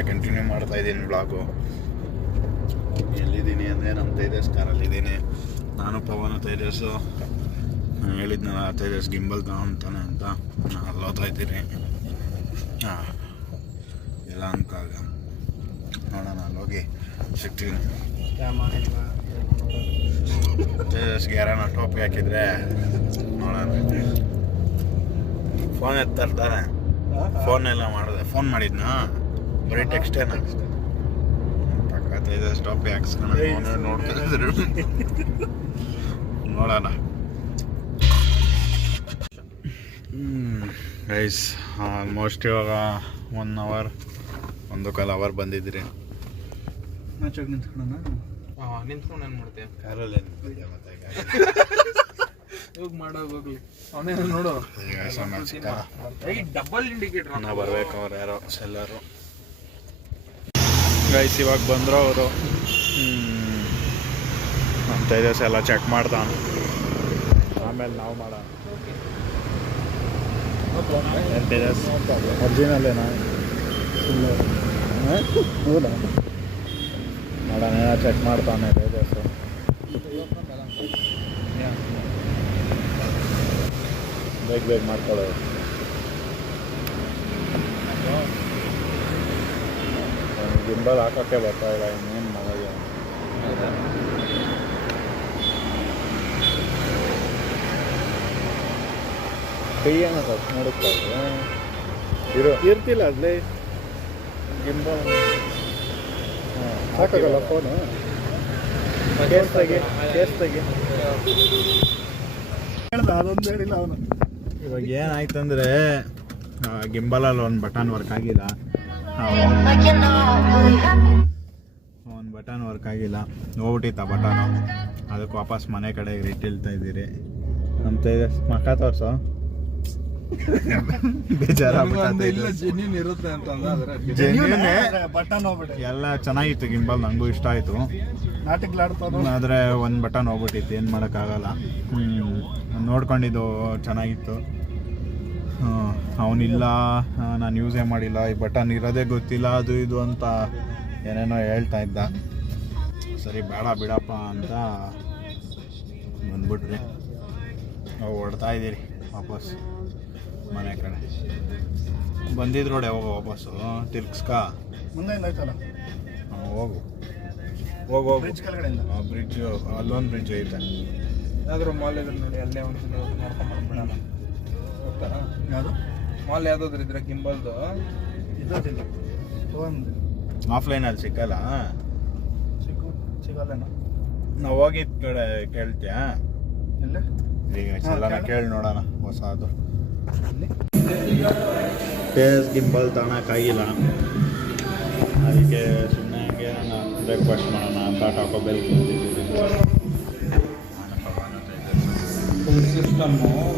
ಹಂಗೆ ಕಂಟಿನ್ಯೂ ಮಾಡ್ತಾಯಿದ್ದೀನಿ ಬ್ಲಾಗು. ಎಲ್ಲಿದ್ದೀನಿ ಅಂದರೆ ನಮ್ಮ ತೇಜಸ್ ಕಾರಲ್ಲಿದ್ದೀನಿ. ನಾನು ಪವನ್ ತೇಜಸ್ಸು ಹೇಳಿದ್ನಲ್ಲ, ತೇಜಸ್ ಗಿಂಬಲ್ ತಗೊಂತಾನೆ ಅಂತ. ನಾನು ಅಲ್ಲಿ ಓದ್ತಾ ಇದ್ದೀನಿ. ಇಲ್ಲ ಅಂತಾಗ ನೋಡೋಣ, ಅಲ್ಲಿ ಹೋಗಿ ಸಿಗ್ತೀನಿ. ತೇಜಸ್ಗೆ ಯಾರನ್ನ ಟೋಪಿ ಹಾಕಿದ್ರೆ ನೋಡೋಣ. ಫೋನ್ ಎತ್ತಾರ್ತಾರೆ, ಫೋನ್ ಎಲ್ಲ ಮಾಡಿದೆ. ಫೋನ್ ಮಾಡಿದ್ನಾ, ಬರೀ ಟೆಕ್ಸ್ಟೇನ. ಪಕ್ಕ ತೇಜಸ್ ಟೋಪಿ ಹಾಕ್ಸ್ಕೊಂಡು ನೋಡ್ತಿದ್ರು. ನೋಡೋಣ. ಗೈಸ್, ಆಲ್ಮೋಸ್ಟ್ ಇವಾಗ 1 hour 1.25 hour ಬಂದಿದ್ರಿ. ನಿಂತ್ಕೊಂಡು ಏನು ಮಾಡ್ತೀಯ ಕಾರಲ್ಲಿ ಮತ್ತೆ ಹೋಗಿ ಮಾಡೋಗೋಗ್ಲಿ. ಅವನೇನು ನೋಡು, ಡಬಲ್ ಇಂಡಿಕೇಟರ್ ನಾ ಬರ್ಬೇಕು. ಅವ್ರು ಯಾರೋ ಸೆಲ್ಲರು ಗೈಸ್ ಇವಾಗ ಬಂದರು ಅವರು. ನಮ್ಮ ತೇಜಸ್ ಎಲ್ಲ ಚೆಕ್ ಮಾಡ್ತಾನ, ಆಮೇಲೆ ನಾವು ಮಾಡೋಣ. ತೇಜಸ್ ಒರಿಜಿನಲ್ಲೇನಾ? ಹೌದಾ? ನೋಡೋಣ, ಚೆಕ್ ಮಾಡ್ತಾನೆ ತೇಜಸ್. ಬೇಗ ಮಾಡ್ಕೊಳ್ಳೋದು. ಗಿಂಬಲ್ ಹಾಕೋಕ್ಕೆ ಬರ್ತಾ ಇಲ್ಲ, ಇನ್ನೇನು ಮಾಡೋದು. ಕೈಯೇನ ಸ್ವಲ್ಪ ನೋಡುತ್ತೆ ಇರ್ತಿಲ್ಲ ಅದ್ಲೇ ಗಿಂಬಲ್ ಹಾಕೋಲ್ಲ. ಫೋನು ಕೇಸ್ತಾಗೆ ಅದೊಂದು ಹೇಳಿಲ್ಲ ಅವನು. ಇವಾಗ ಏನಾಯ್ತಂದ್ರೆ ಗಿಂಬಲಲ್ಲಿ ಒಂದು ಬಟನ್ ವರ್ಕ್ ಆಗಿಲ್ಲ. ಒಂದು ಬಟನ್ ವರ್ಕ್ ಆಗಿಲ್ಲ, ಹೋಗ್ಬಿಟ್ಟಿತ್ತು ಆ ಬಟನು. ಅದಕ್ಕೆ ವಾಪಸ್ ಮನೆ ಕಡೆಗೆ ರಿಟ್ಟಿಲ್ತಾ ಇದ್ದೀರಿ. ನಮ್ಮ ತೇಜಸ್ ಮಕ್ಕ ತೋರ್ಸೋ. ಎಲ್ಲ ಚೆನ್ನಾಗಿತ್ತು ಗಿಂಬಲ್, ನನಗೂ ಇಷ್ಟ ಆಯಿತು. ಆದರೆ ಒಂದು ಬಟನ್ ಹೋಗ್ಬಿಟ್ಟಿತ್ತು, ಏನು ಮಾಡೋಕ್ಕಾಗಲ್ಲ. ನೋಡ್ಕೊಂಡಿದ್ದು ಚೆನ್ನಾಗಿತ್ತು. ಅವನಿಲ್ಲ, ನಾನು ಯೂಸೇ ಮಾಡಿಲ್ಲ, ಈ ಬಟನ್ ಇರೋದೇ ಗೊತ್ತಿಲ್ಲ, ಅದು ಇದು ಅಂತ ಏನೇನೋ ಹೇಳ್ತಾ ಇದ್ದ. ಸರಿ ಬೇಡ ಬಿಡಪ್ಪ ಅಂತ ಬಂದ್ಬಿಟ್ರಿ. ನಾವು ಹೊಡ್ತಾ ಇದ್ದೀರಿ ವಾಪಸ್ ಮನೆ ಕಡೆ. ಬಂದಿದ್ರು ನೋಡಿ ಯಾವಾಗ ವಾಪಸ್ಸು ತಿರ್ಗ್ಸ್ಕ ಮುಂದೆ ಹೋಗು ಹೋಗು ಬ್ರಿಡ್ಜ್ ಕೆಳಗಡೆಯಿಂದ. ಬ್ರಿಡ್ಜ್ ಅಲ್ಲೊಂದು ಬ್ರಿಡ್ಜ್ ಐತೆ. ಯಾವ್ದಾದ್ರು ಮಾಲ್ ಇದ್ರೆ ನೋಡಿ, ಅಲ್ಲೇ ಒಂದು ನೋಡ್ಕೊಂಡ್ಬಿಡೋಣ. ಹೋಗ್ತಾರಾ? ಯಾವುದು ಮಾಲ್ ಯಾವುದಾದ್ರು ಇದ್ರೆ ಗಿಂಬಲ್ದು ಇದ್ದಿಲ್ಲ. ಆಫ್ಲೈನಲ್ಲಿ ಸಿಕ್ಕಲ್ಲ? ಸಿಗಲ್ಲೇನೋ. ನಾವು ಹೋಗಿದ್ದ ಕಡೆ ಕೇಳ್ತೀಯಾ? ಈಗ ಎಲ್ಲ ಕೇಳಿ ನೋಡೋಣ. ಹೊಸದು ಟೇಸ್ ಗಿಂಬಲ್ ತಗೊಳಕ್ಕಾಗಿಲ್ಲ, ಅದಕ್ಕೆ ಸುಮ್ಮನೆ ಹಂಗೆ ನಾನು ಬ್ರೇಕ್ಫಾಸ್ಟ್ ಮಾಡೋಣ ಅಂತ ಟಾಕೋ ಬೆಲ್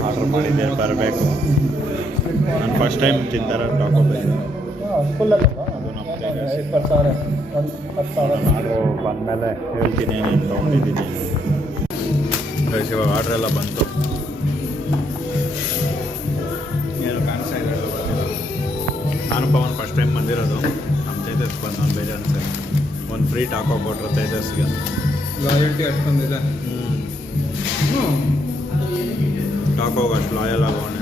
ಆರ್ಡ್ರ್ ಮಾಡಿದ್ದೇನೆ, ಬರಬೇಕು. ನಾನು ಫಸ್ಟ್ ಟೈಮ್ ತಿಂತಾರೆ ಟಾಕೋ ಬೆಲ್. ಅದು ನಮ್ಮ ಆರ್ಡ್ರು ಬಂದಮೇಲೆ ಹೇಳ್ತೀನಿ ಏನೇನು ತೊಗೊಂಡಿದ್ದೀನಿ. ಇವಾಗ ಆರ್ಡ್ರ್ ಎಲ್ಲ ಬಂತು. ಏನು ಕಾಣಿಸ್ತಾ ಇಲ್ಲ. ನಾನು ಪವನ್ ಫಸ್ಟ್ ಟೈಮ್ ಬಂದಿರೋದು. ನಮ್ಮ ತೇಜಸ್ ಬಂದು ನಾನು ಬೇರೆ ಅನ್ಸೆ. ಒಂದು ಫ್ರೀ ಟಾಕೋ ಕೊಟ್ಟರು ತೇಜಸ್ಗೆ. ಲಾಯಲ್ಟಿ ಅಷ್ಟೊಂದಿದೆ. ಟಾಕೋಗೆ ಅಷ್ಟು ಲಾಯಲ್ ಆಗೋಣ.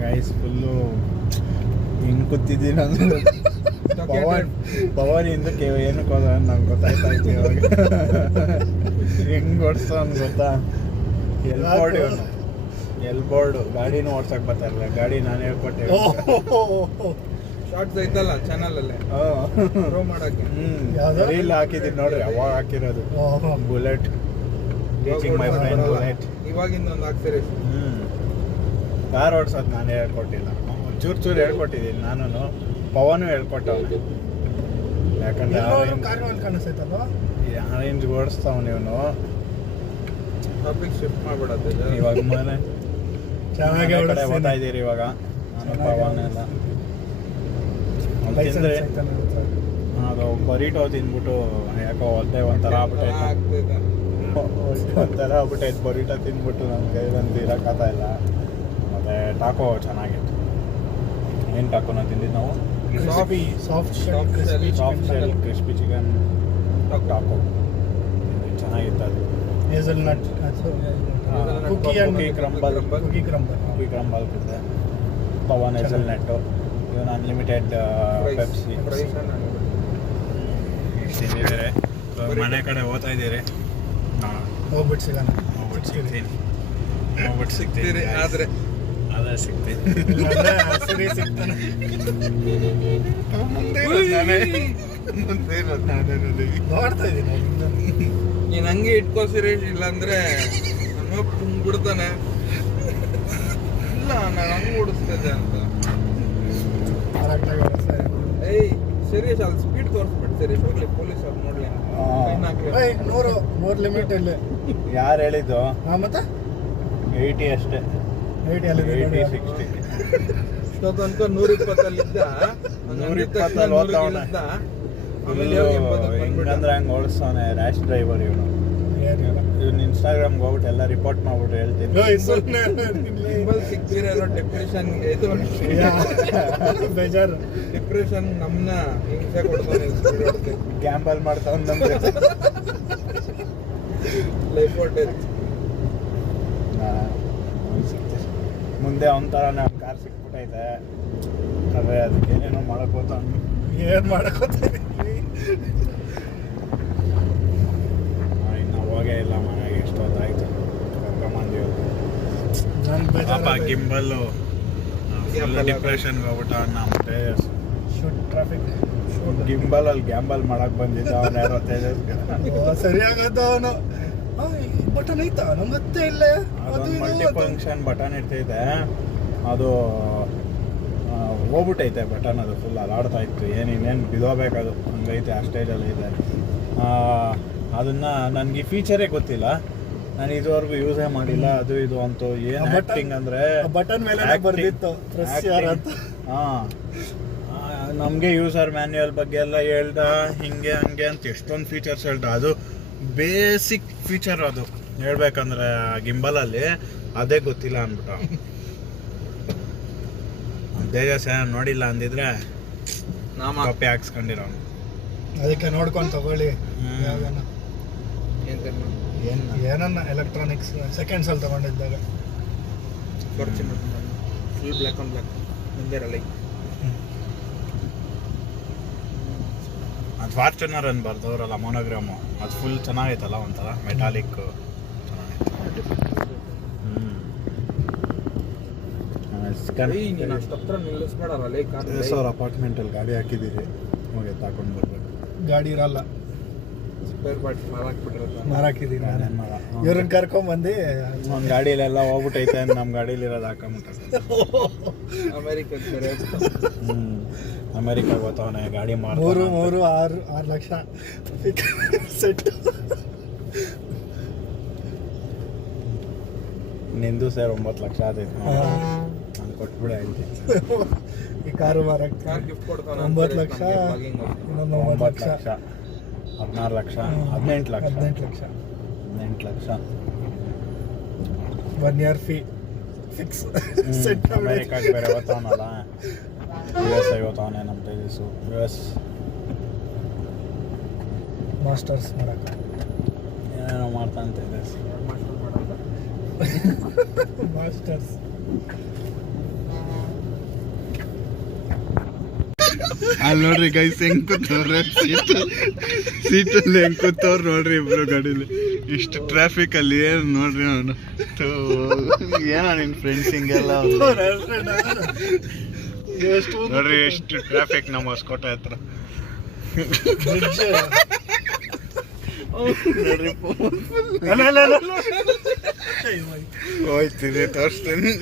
ಗೈಸ್ ಫುಲ್ಲು ಹಿಂಗೆ ಕೂತಿದ್ದೀನಿ ಅಂದ್ರೆ ಪವನ್ ಹಿಂದಕ್ಕೆ ಏನಕ್ಕೆ ಹೋದ ನಂಗೆ ಗೊತ್ತಾಯ್ತಾ ಇತ್ತು. ಇವಾಗ ಹೆಂಗೆ ಓಡಿಸ್ತಾ ಅಂತ ಗೊತ್ತಾ? ಎಲ್ಬೋರ್ಡು ಗಾಡಿನೂ ಓಡ್ಸಕ್ಕೆ ಬರ್ತಾಯಿಲ್ಲ. ಗಾಡಿ ನಾನು ಹೇಳ್ಕೊಟ್ಟೆ. ಶಾರ್ಟ್ಸ್ ಐತಲ್ಲ ಚಾನಲಲ್ಲೇ ರೋ ಮಾಡೋಕ್ಕೆ. ರೀಲ್ ಹಾಕಿದ್ದೀನಿ ನೋಡ್ರಿ, ಅವಾಗ ಹಾಕಿರೋದು. Bullet teaching my friend bullet. ಇವಾಗಿಂದ ಒಂದು ಹಾಕ್ತೀರಿ. ಕಾರ್ ಓಡ್ಸೋದು ನಾನೇ ಹೇಳ್ಕೊಟ್ಟಿಲ್ಲ, ಚೂರು ಹೇಳ್ಕೊಟ್ಟಿದ್ದೀನಿ. ನಾನು ಪವನು ಹೇಳ್ಕೊಟ್ಟವನು. ಯಾಕಂದ್ರೆ ಆರೆಂಜ್ ಓಡಿಸ್ತಾವನು ಇವನು. ಟಾಪಿಕ್ ಶಿಫ್ಟ್ ಮಾಡ್ಬಿಡತ್ತೆ ಇವಾಗ ಮನೆ ಚೆನ್ನಾಗಿ ಕಡೆ ಓದ್ತಾ ಇದ್ದೀರಿ ಇವಾಗ ನಾನು ಪವನ್ ಎಲ್ಲ. ತಿಂದರೆ ಅದು ಬರೀಟೋ ತಿಂದ್ಬಿಟ್ಟು ಯಾಕೋ ಒದ್ದೆ ಒಂಥರ ಆಗ್ಬಿಟ್ಟೈತೆ. ಬರೀಟೋ ತಿಂದ್ಬಿಟ್ಟು ನನ್ನ ಕೈಲಂತೂ ಇರೋಕ್ಕಾಗ್ತಾ ಇಲ್ಲ. ಮತ್ತು ಟಾಕೋ ಚೆನ್ನಾಗಿತ್ತು. ಏನು ಟಾಕೋನ ತಿಂದಿದ್ದು ನಾವು crispy soft soft shell crispy chicken Taco ಚೆನ್ನಾಗಿತ್ತು ಅದು ಹೇಸಲ್ನಟ್ ಕುಕಿ ಕ್ರಂಬಲ್ ಕುಕಿ ಕ್ರಂಬಲ್ ಇದೆ ಪವನ್ ಹೇಸಲ್ನಟ್ಟು ಇವನು ಅನ್ಲಿಮಿಟೆಡ್ ಪೆಪ್ಸಿ ತಿಂದಿದ್ದಾರೆ ಮನೆ ಕಡೆ ಹೋಗ್ತಾ ಇದ್ದೀರಿ ಹೋಗ್ಬಿಟ್ಟು ಸಿಗೋಣ ಹೋಗ್ಬಿಟ್ಟು ಸಿಗ್ತೀರಿ ಆದ್ರೆ ಅದೇ ಸಿಗ್ತೀನಿ ಸರಿ ಸಿಗ್ತಾನೆ ನೋಡ್ತಾ ಇದ್ದೀನಿ ನೀನ್ ಹಂಗೆ ಇಟ್ಕೋ ಸುರೇಶ್, ಇಲ್ಲಾಂದ್ರೆ ನಮ್ಮ ಬಿಡ್ತಾನೆ. ಇಲ್ಲ ನಾನು ಹಂಗೆ ಓಡಿಸ್ತಿದ್ದೆ ಅಂತ. ಏಯ್ ಸುರೇಶ್ ಅಲ್ಲಿ ಸ್ಪೀಡ್ ತೋರಿಸ್ಬಿಟ್ಟು ಸುರೇಶ್, ಹೋಗ್ಲಿ ಪೊಲೀಸ್ ಅವ್ರು ನೋಡ್ಲಿ. ನೂರು ಲಿಮಿಟ್ ಇಲ್ಲ. ಯಾರು ಹೇಳಿದ್ದು? ಮತ್ತೆ 80 ಅಷ್ಟೇ, 80 60 ತನಕ 120 ಇದ್ದ, 120 ಓದ್ತಾವನೆ. ಹೆಂಗಂದ್ರೆ ಹಂಗೆ ಓಡಿಸ್ತಾನೆ ರ್ಯಾಶ್ ಡ್ರೈವರ್ ಇವನು. ಇವ್ನು ಇನ್ಸ್ಟಾಗ್ರಾಮ್ಗೆ ಹೋಗ್ಬಿಟ್ಟು ಎಲ್ಲ ರಿಪೋರ್ಟ್ ಮಾಡ್ಬಿಟ್ಟು ಹೇಳ್ತೀನಿ. ಸಿಕ್ಕಿರೋ ಡೆಪ್ರೆಷನ್ ಇದು ಬೇಜಾರು, ಡಿಪ್ರೆಷನ್ ನಮ್ಮನ್ನ ಹಿಂಸೆ ಕೊಡ್ತಾನೆ. ಗ್ಯಾಂಬಲ್ ಮಾಡ್ತಾವ್ ನಮ್ಗೆ ಲೈಫ್ ಹೊಟ್ಟೆ ಮುಂದೆ ಒಂಥರನೇ ಒಂದು ಕಾರ್ ಸಿಕ್ಬಿಟ್ಟೈತೆ. ಅದೇ ಅದಕ್ಕೆ ಏನೇನೋ ಮಾಡಕ್ಕೋತ ಏನು ಮಾಡಕ್ಕೋತೀನಿ. ಇನ್ನು ಹೋಗೇ ಇಲ್ಲ ಮನೆಗೆ, ಎಷ್ಟೊತ್ತಾಯ್ತು ಕರ್ಕೊಂಬಂದಿವಿ. ಪಾಪ ಗಿಂಬಲ್ಲು ಡಿಪ್ರೆಷನ್ಗೆ ಹೋಗ್ಬಿಟ್ಟ. ನಮ್ಮ ತೇಜಸ್ ಟ್ರಾಫಿಕ್ ಗಿಂಬಲಲ್ಲಿ ಗ್ಯಾಂಬಲ್ ಮಾಡಕ್ ಬಂದಿದ್ದ ಅವನು. ಯಾರೋ ತೇಜಸ್ಗೆ ಸರಿಯಾಗದ ಅವನು ಬಟನ್ ಐತಾ ನಮ್ಗೆ ಗೊತ್ತೇ ಇಲ್ಲ. ಅದೊಂದು ಮಲ್ಟಿ ಫಂಕ್ಷನ್ ಬಟನ್ ಇರ್ತೈತೆ, ಅದು ಹೋಗ್ಬಿಟ್ಟೈತೆ ಬಟನ್. ಅದು ಫುಲ್ ಅಲಾಡ್ತಾ ಇತ್ತು, ಇನ್ನೇನು ಬಿದೋಬೇಕದು, ಹಂಗೈತೆ ಆ ಸ್ಟೇಜಲ್ಲಿ ಇದೆ. ಅದನ್ನು ನನಗೆ ಫೀಚರೇ ಗೊತ್ತಿಲ್ಲ, ನಾನು ಇದುವರೆಗೂ ಯೂಸೇ ಮಾಡಿಲ್ಲ. ಅದು ಇದು ಅಂತೂ ಏನು ಆ್ಯಕ್ಟಿಂಗ್ ಅಂದರೆ ಬಟನ್ ಮೇಲೆ ಬರ್ದಿತ್ತು ಅಂತ. ಹಾಂ, ನಮಗೆ ಯೂಸರ್ ಮ್ಯಾನ್ಯುಯಲ್ ಬಗ್ಗೆ ಎಲ್ಲ ಹೇಳ್ದ, ಹಿಂಗೆ ಹಂಗೆ ಅಂತ ಎಷ್ಟೊಂದು ಫೀಚರ್ಸ್ ಹೇಳ್ದ. ಅದು ಬೇಸಿಕ್ ಫೀಚರ್, ಅದು ಹೇಳ್ಬೇಕಂದ್ರೆ ಗಿಂಬಲಲ್ಲಿ ಅದೇ ಗೊತ್ತಿಲ್ಲ ಅಂದ್ಬಿಟ್ಟು. ತೇಜಸ್ ನೋಡಿಲ್ಲ ಅಂದಿದ್ರೆ ಕಾಪಿ ಹಾಕ್ಸ್ಕೊಂಡಿರೋನು. ಅದಕ್ಕೆ ನೋಡ್ಕೊಂಡು ತಗೊಳ್ಳಿ. ಏನನ್ನ ಎಲೆಕ್ಟ್ರಾನಿಕ್ಸ್ ಸೆಕೆಂಡ್ಸ್ ಅಲ್ಲಿ ತಗೊಂಡಿದ್ದಾಗ ಫುಲ್ ಬ್ಲ್ಯಾಕ್ ಆನ್ ಬ್ಲ್ಯಾಕ್ ಮುಂದೆ ಲೈಕ್ ಅದು ಫಾರ್ಚುನರ್ ಅಂತ ಬರ್ದವ್ರಲ್ಲ ಮೊನೋಗ್ರಾಮು, ಅದು ಫುಲ್ ಚೆನ್ನಾಗೈತಲ್ಲ, ಒಂಥರ ಮೆಟಾಲಿಕ್ ನೀನು ಅಷ್ಟತ್ರ ನಿಲ್ಲಿಸ್ಬೇಡಲ್ಲ ಲೈಕ್ ಅವ್ರ ಅಪಾರ್ಟ್ಮೆಂಟಲ್ಲಿ ಗಾಡಿ ಹಾಕಿದ್ದೀರಿ, ಹೋಗಿ ತಗೊಂಡು ಬರ್ಬೇಕು. ಗಾಡಿ ಇರಲ್ಲ, ಸ್ಪೇರ್ ಪಾರ್ಟ್ಸ್ ಮಾರಾಕ್ಬಿಟ್ಟಿರುತ್ತೆ. ಮಾರಾಕಿದ್ದೀನಿ ನಾನೇನು ಮಾಡ, ಇವ್ರನ್ನ ಕರ್ಕೊಂಬಂದು ನಮ್ಮ ಗಾಡಿಲೆಲ್ಲ ಹೋಗ್ಬಿಟ್ಟೈತೆ, ನಮ್ಮ ಗಾಡೀಲಿ ಇರೋದು ಹಾಕೊಂಬಿಟ್ಟ. ಅಮೇರಿಕಕ್ಕೆ ಬೇರೆ ಅಮೇರಿಕಾಗೆ ಹೋಗ್ತಾವನೆ ಗಾಡಿ ಮಾಡಿ. 6 ಲಕ್ಷ ಸೆಟ್. ನಿಂದು ಸೇರಿ 9 ಲಕ್ಷ ಆದೈತೆ. ನಾನು ಕೊಟ್ಬಿಡಿ ಆಯ್ತು. ಈ ಕಾರು ಮಾರಕ್ಕೆ ಕಾರ್ ಗಿಫ್ಟ್ ಕೊಡ್ತಾನೆ. 9 ಲಕ್ಷ, ಇನ್ನೊಂದು 9 lakh, 16 lakh, 18 lakh, 18 lakh, 18 lakh 1 year fee fix set. ಅಮೇರಿಕಾಗೆ ಬೇರೆ ಹೋಗ್ತಾವನಲ್ಲ, US ಹೋಗ್ತಾವನೆ ನಮ್ಮ ತೇಜಸ್ಸು. US ಮಾಸ್ಟರ್ಸ್ ಮಾಡಕ್ಕೆ ಏನೇನೋ ಮಾಡ್ತಾನೆ ತೇಜಸ್. ಮಾಸ್ಟರ್ಸ್ ಅಲ್ಲಿ ನೋಡ್ರಿ ಗೈಸ್ ಹೆಂಗ್ ಕೂತವ್ರೆ, ಸೀಟಲ್ಲಿ ಹೆಂಗ್ ಕೂತವ್ರು ನೋಡ್ರಿ ಇಬ್ರು ಗಾಡೀಲಿ. ಇಷ್ಟು ಟ್ರಾಫಿಕ್ ಅಲ್ಲಿ ಏನು ನೋಡ್ರಿ ಅವನು. ಏನೋ ನಿನ್ನ ಫ್ರೆಂಡ್ಸ್ ಹಿಂಗೆಲ್ಲ ನೋಡ್ರಿ ಎಷ್ಟು ಟ್ರಾಫಿಕ್ ನಮ್ಮ ಹೊಸಕೋಟೆ ಹತ್ರ. ಹೋಯ್ತಿದೆ ತೋರಿಸ್ತೀನಿ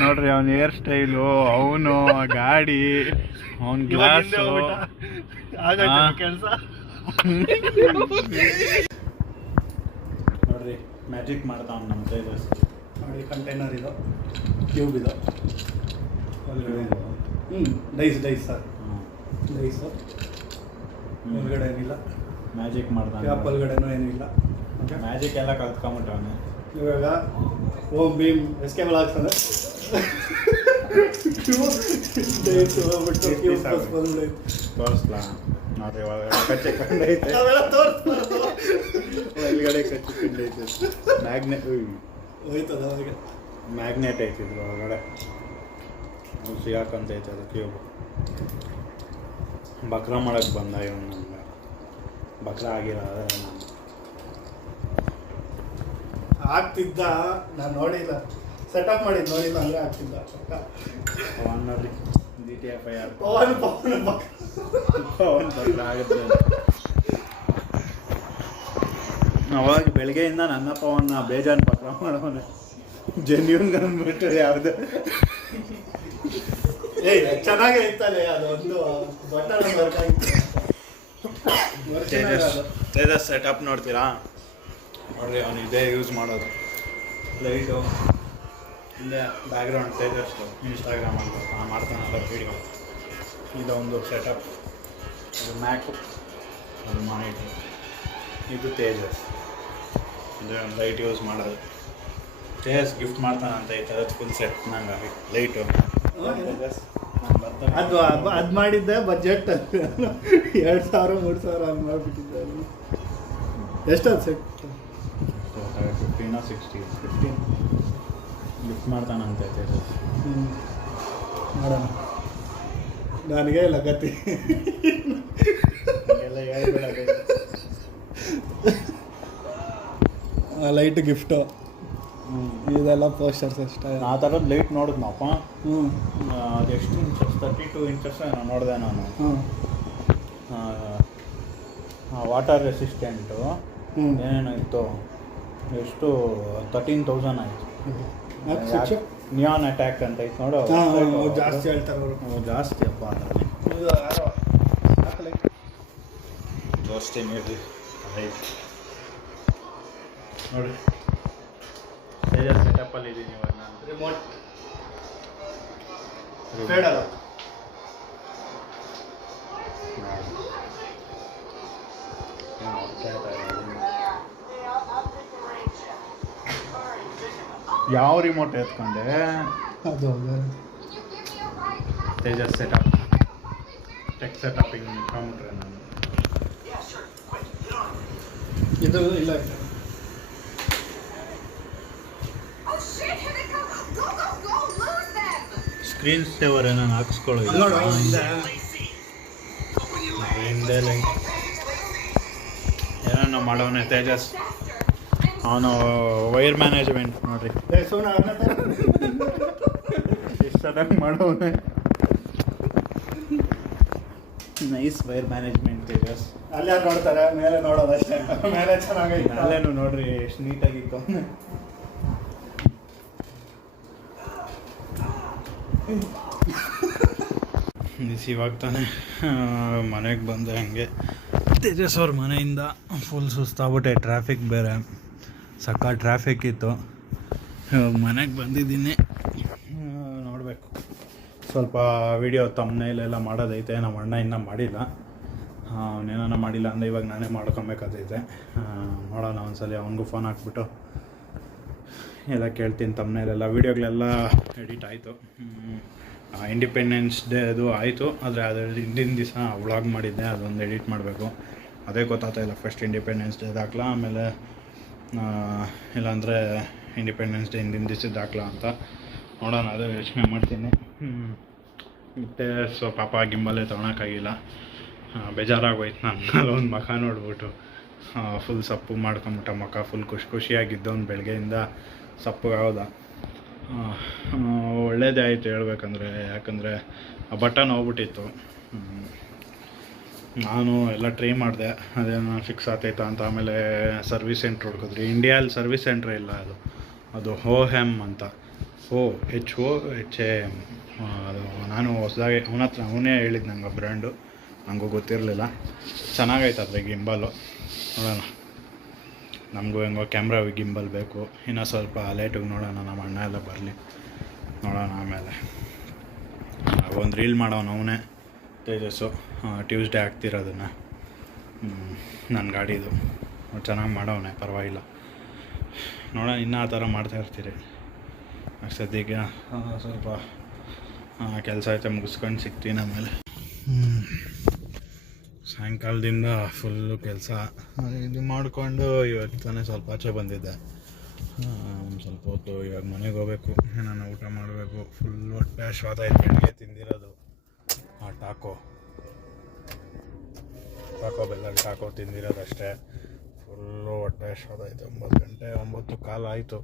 ನೋಡ್ರಿ, ಅವನ ಹೇರ್ ಸ್ಟೈಲು, ಅವನು ಗಾಡಿ, ಅವನ ಗ್ಲಾಸು. ಕೆಲಸ ನೋಡ್ರಿ ಮ್ಯಾಜಿಕ್ ಮಾಡ್ತಾವ ನಮ್ಮ ತೇಜಸ್. ನೋಡಿ, ಕಂಟೈನರ್ ಇದು, ಟ್ಯೂಬ್ ಇದು, ಡೈಸ್ ಸರ್, ಡೈಸು ಒಳಗಡೆ ಏನಿಲ್ಲ, ಮ್ಯಾಜಿಕ್ ಮಾಡ್ತಾನೆ. ಕ್ಯಾಪ್ ಒಳಗಡೆನೂ ಏನಿಲ್ಲ. ಮ್ಯಾಜಿಕ್ ಎಲ್ಲ ಕಲ್ತ್ಕೊಂಬಿಟ್ಟವನೆ. ಇವಾಗ ಓಮ್ ಭೀಮ್ ಎಸ್ಕೇಬಲ್ ಆಗ್ತದೆ. ತೋರಿಸ್ಲಾ ನೋಡ್ರಿ ಕಚ್ಚೆ ಕಂಡೈತೆ ಅವೆಲ್ಲ ತೋರಿಸ್ಬಾರ್ದು. ಒಳಗಡೆ ಕಚ್ಚೆ ಕಂಡೈತೆ ಹೋಯ್ತದ ಅವಾಗ. ಮ್ಯಾಗ್ನೆಟ್ ಐತಿದ್ರು ಒಳಗಡೆ ಸಿಗಾಕಂತೈತೆ ಅದು ಕ್ಯೂಬ್. ಬಕ್ರ ಮಾಡಕ್ಕೆ ಬಂದ ಇವನು ನಮ್ಗೆ ಬಕ್ರ ಆಗಿಲ್ಲ ನಾನು ಆಗ್ತಿದ್ದ, ನಾನು ನೋಡಿಲ್ಲ, ಸೆಟಪ್ ಮಾಡಿದ್ದು ನೋಡಿಲ್ಲ, ಹಂಗೆ ಆಗ್ತಿದ್ದ. ಪವನ್ನಲ್ಲಿ GTA 5 ಪವನ್ ಪವನ್ ಬಕ್ರ ಆಗುತ್ತೆ. ಅವಾಗ ಬೆಳಗ್ಗೆಯಿಂದ ನನ್ನ ಪವನ್ನ ಬೇಜಾನ್ ಬಕ್ರ ಮಾಡೋನೆ ಜೆನ್ಯೂನ್ ಅಂದ್ಬಿಟ್ಟು ಯಾವ್ದು ಚೆನ್ನಾಗೇ ಇತ್ತಲ್ಲ ಅದು ಒಂದು ಬಟನ್ ವರ್ಕ್ ಆಗಿತ್ತು. ತೇಜಸ್ ಸೆಟಪ್ ನೋಡ್ತೀರಾ ನೋಡ್ರಿ, ಅವನು ಇದೇ ಯೂಸ್ ಮಾಡೋದು. ಲೈಟು ಹಿಂದೆ ಬ್ಯಾಕ್ಗ್ರೌಂಡ್ ತೇಜಸ್ದು ಇನ್ಸ್ಟಾಗ್ರಾಮಲ್ಲಿ ಮಾಡ್ತಾನಲ್ಲ ವೀಡಿಯೋ. ಇದೊಂದು ಸೆಟಪ್, ಅದು ಮ್ಯಾಕು, ಅದು ಮಾನಿಟ್ರು, ಇದು ತೇಜಸ್. ಅಂದರೆ ಒಂದು ಲೈಟ್ ಯೂಸ್ ಮಾಡೋದು. ತೇಜಸ್ ಗಿಫ್ಟ್ ಮಾಡ್ತಾನಂತ ಈ ಥರದ್ದು ಫುಲ್ ಸೆಟ್ ನಂಗೆ ಲೈಟು. ಅದು ಮಾಡಿದ್ದೆ ಬಜೆಟ್ 2,000-3,000 ಹಂಗೆ ಮಾಡಿಬಿಟ್ಟಿದ್ದೆ. ಎಷ್ಟದು ಸೆಟ್? 15 or 16 ಗಿಫ್ಟ್ ಮಾಡ್ತಾನಂತೆ ತೇಜಸ್. ನೋಡೋಣ, ನನಗೆ ಇಲ್ಲ ಗತಿ. ಎಲ್ಲ ಹೇಳ್ಬೇಡ. ಲೈಟ್ ಗಿಫ್ಟು, ಇದೆಲ್ಲ ಪೋಸ್ಟರ್ಸ್ ಅಷ್ಟೇ. ಆ ಥರದ್ದು ಲೈಟ್ ನೋಡಿದ್ನಪ್ಪ. ಹ್ಞೂ, ಅದೆಷ್ಟು ಇಂಚಸ್, 32 ಇಂಚಸ್ ನೋಡಿದೆ ನಾನು. ಹಾಂ, ವಾಟರ್ ರೆಸಿಸ್ಟೆಂಟು ಹ್ಞೂ, ಏನೇನಾಯಿತು, ಎಷ್ಟು 13,000 ಆಯಿತು. ಸ್ವಿಚ್ ನಿಯಾನ್ ಅಟ್ಯಾಕ್ ಅಂತ ಐತೆ ನೋಡು. ಜಾಸ್ತಿ ಹೇಳ್ತಾರೆ ಅವರು. ಜಾಸ್ತಿ ಅಪ್ಪ ಅದರಲ್ಲಿ. ಇದು ಯಾರೋ ಹಾಕಲೇ ತೋರಿಸ್ತೀನಿ ಇರಲಿ. ನೋಡಿ ತೇಜಸ್ ಸೆಟಪ್ಪಲ್ಲಿ ಇದ್ದೀನಿ ಇವಾಗ ನಾನು. ರಿಮೋಟ್ ಬೇಡಲ್ಲ. ಯಾವ ರಿಮೋಟ್ ಎತ್ಕೊಂಡೆ? ಅದು ತೇಜಸ್ ಸೆಟಪ್, ಟೆಕ್ ಸೆಟಪ್ಪಿಂಗ್ ಕಂಪ್ಯೂಟ್ರೆ ನಾನು. ಇದು ಇಲ್ಲ. ಸ್ಕ್ರೀನ್ ಸೇವರ್ ಏನೋ ಹಾಕಿಸ್ಕೊಳ್ಳೋದು ನೋಡು ಹಿಂದೆ ಲೈಟ್ ಏನೋ ಮಾಡೋನೆ ತೇಜಸ್. ಅವನು ವೈರ್ ಮ್ಯಾನೇಜ್ಮೆಂಟ್ ನೋಡ್ರಿ ಎಷ್ಟು ಚೆನ್ನಾಗಿ ಮಾಡೋನೆ. Nice wire management Tejas. ಅಲ್ಲೇ ನೋಡ್ತಾರೆ, ಮೇಲೆ ನೋಡೋದಷ್ಟೇ. ಮೇಲೆ ಚೆನ್ನಾಗೈತೆ, ಅಲ್ಲೇನು ನೋಡ್ರಿ ಎಷ್ಟು ನೀಟಾಗಿತ್ತು. ಇವಾಗ ತಾನೇ ಮನೆಗೆ ಬಂದೆ. ಹಂಗೆ ತೇಜಸ್ ಅವ್ರ ಮನೆಯಿಂದ ಫುಲ್ ಸುಸ್ತಾಗ್ಬಿಟ್ಟೆ. ಟ್ರಾಫಿಕ್ ಬೇರೆ ಸಕ್ಕ ಟ್ರಾಫಿಕ್ ಇತ್ತು. ಇವಾಗ ಮನೆಗೆ ಬಂದಿದ್ದೀನಿ. ನೋಡಬೇಕು, ಸ್ವಲ್ಪ ವೀಡಿಯೋ ತಮ್ಮನೇಲೆಲ್ಲ ಮಾಡೋದೈತೆ. ನಮ್ಮ ಅಣ್ಣ ಇನ್ನೂ ಮಾಡಿಲ್ಲ. ಅವನೇನ ಮಾಡಿಲ್ಲ ಅಂದರೆ ಇವಾಗ ನಾನೇ ಮಾಡ್ಕೊಬೇಕಾದೈತೆ. ನೋಡೋಣ ಒಂದ್ಸಲ ಅವನಿಗೂ ಫೋನ್ ಹಾಕ್ಬಿಟ್ಟು ಎಲ್ಲ ಕೇಳ್ತೀನಿ. ತಮ್ಮನೇಲೆಲ್ಲ ವೀಡಿಯೋಗಳೆಲ್ಲ ಎಡಿಟ್ ಆಯಿತು. ಇಂಡಿಪೆಂಡೆನ್ಸ್ ಡೇ ಅದು ಆಯಿತು, ಆದರೆ ಅದರ ಹಿಂದಿನ ದಿವಸ ವ್ಲಾಗ್ ಮಾಡಿದ್ದೆ, ಅದೊಂದು ಎಡಿಟ್ ಮಾಡಬೇಕು. ಅದೇ ಗೊತ್ತಾಗ್ತಾ ಇಲ್ಲ. ಫಸ್ಟ್ ಇಂಡಿಪೆಂಡೆನ್ಸ್ ಡೇದು ಹಾಕ್ಲಾ, ಆಮೇಲೆ ಇಲ್ಲಾಂದರೆ ಇಂಡಿಪೆಂಡೆನ್ಸ್ ಡೇ ಹಿಂದಿನ ದಿವಸದ್ದು ಹಾಕ್ಲಾ ಅಂತ ನೋಡೋಣ. ಅದೇ ಯೋಚನೆ ಮಾಡ್ತೀನಿ. ಮತ್ತು ಸೊ ಪಾಪ ಗಿಂಬಲ್ಲೇ ತೊಗೊಳಕ್ಕಾಗಿಲ್ಲ. ಬೇಜಾರಾಗೋಯ್ತು ನಾನು ಒಂದು ಮುಖ ನೋಡ್ಬಿಟ್ಟು. ಫುಲ್ ಸಪ್ಪು ಮಾಡ್ಕೊಂಬಿಟ್ಟ ಮುಖ. ಫುಲ್ ಖುಷಿಯಾಗಿದ್ದವನು ಬೆಳಗ್ಗೆಯಿಂದ ಸಪ್ಪಗಾಗೋದ. ಒಳ್ಳೇದೇ ಆಯಿತು ಹೇಳ್ಬೇಕಂದ್ರೆ. ಯಾಕಂದರೆ ಆ ಬಟನ್ ಹೋಗ್ಬಿಟ್ಟಿತ್ತು. ನಾನು ಎಲ್ಲ ಟ್ರೈ ಮಾಡಿದೆ, ಅದೇನೋ ಫಿಕ್ಸ್ ಆಗ್ತೈತಾ ಅಂತ. ಆಮೇಲೆ ಸರ್ವಿಸ್ ಸೆಂಟ್ರ್ ಹುಡ್ಕಿದ್ರಿ. ಇಂಡಿಯಲ್ಲಿ ಸರ್ವಿಸ್ ಸೆಂಟ್ರ್ ಇಲ್ಲ. ಅದು HOM ಅಂತ, HOHAM. ಅದು ನಾನು ಹೊಸದಾಗಿ ಅವನೇ ಹೇಳಿದ್ದು ನಂಗೆ ಬ್ರ್ಯಾಂಡು, ನನಗೂ ಗೊತ್ತಿರಲಿಲ್ಲ. ಚೆನ್ನಾಗೈತೆ ಅದ್ರ ಗಿಂಬಲು. ನೋಡೋಣ, ನಮಗೂ ಹೆಂಗೋ ಕ್ಯಾಮ್ರಾ ಗಿಂಬಲ್ ಬೇಕು. ಇನ್ನೂ ಸ್ವಲ್ಪ ಲೇಟಿಗೆ ನೋಡೋಣ, ನಮ್ಮ ಅಣ್ಣ ಎಲ್ಲ ಬರಲಿ ನೋಡೋಣ. ಆಮೇಲೆ ಒಂದು ರೀಲ್ ಮಾಡೋನು ಅವನೇ ತೇಜಸ್ಸು. ಟ್ಯೂಸ್ಡೇ ಆಗ್ತಿರೋದನ್ನು ನನ್ನ ಗಾಡಿದು ಚೆನ್ನಾಗಿ ಮಾಡೋವನೆ, ಪರವಾಗಿಲ್ಲ. ನೋಡೋಣ, ಇನ್ನೂ ಆ ಥರ ಮಾಡ್ತಾಯಿರ್ತೀರಿ. ಸದ್ಯಕ್ಕೆ ಸ್ವಲ್ಪ ಕೆಲಸ ಐತೆ ಮುಗಿಸ್ಕೊಂಡು ಸಿಗ್ತೀನಿ ಆಮೇಲೆ. ಸಾಯಂಕಾಲದಿಂದ ಫುಲ್ಲು ಕೆಲಸ ಇದು ಮಾಡಿಕೊಂಡು ಇವತ್ತು ತಾನೇ ಸ್ವಲ್ಪ ಆಚೆ ಬಂದಿದ್ದೆ. ಸ್ವಲ್ಪ ಹೊತ್ತು ಇವಾಗ ಮನೆಗೆ ಹೋಗ್ಬೇಕು, ಏನಾನ ಊಟ ಮಾಡಬೇಕು. ಫುಲ್ ಹೊಟ್ಟೆ ಶ್ವಾಸ ಐತೆ, ಬೆಳಗ್ಗೆ ತಿಂದಿರೋದು ಆ ಟಾಕೋ ಬೆಲ್ಲಲ್ಲಿ ಟಾಕೋ ತಿಂದಿರೋದಷ್ಟೇ. ಫುಲ್ಲು ಹೊಟ್ಟೆ ಶ್ವಾಸ ಐತೆ. 9 ಗಂಟೆ 9 ಕಾಲು ಆಯಿತು.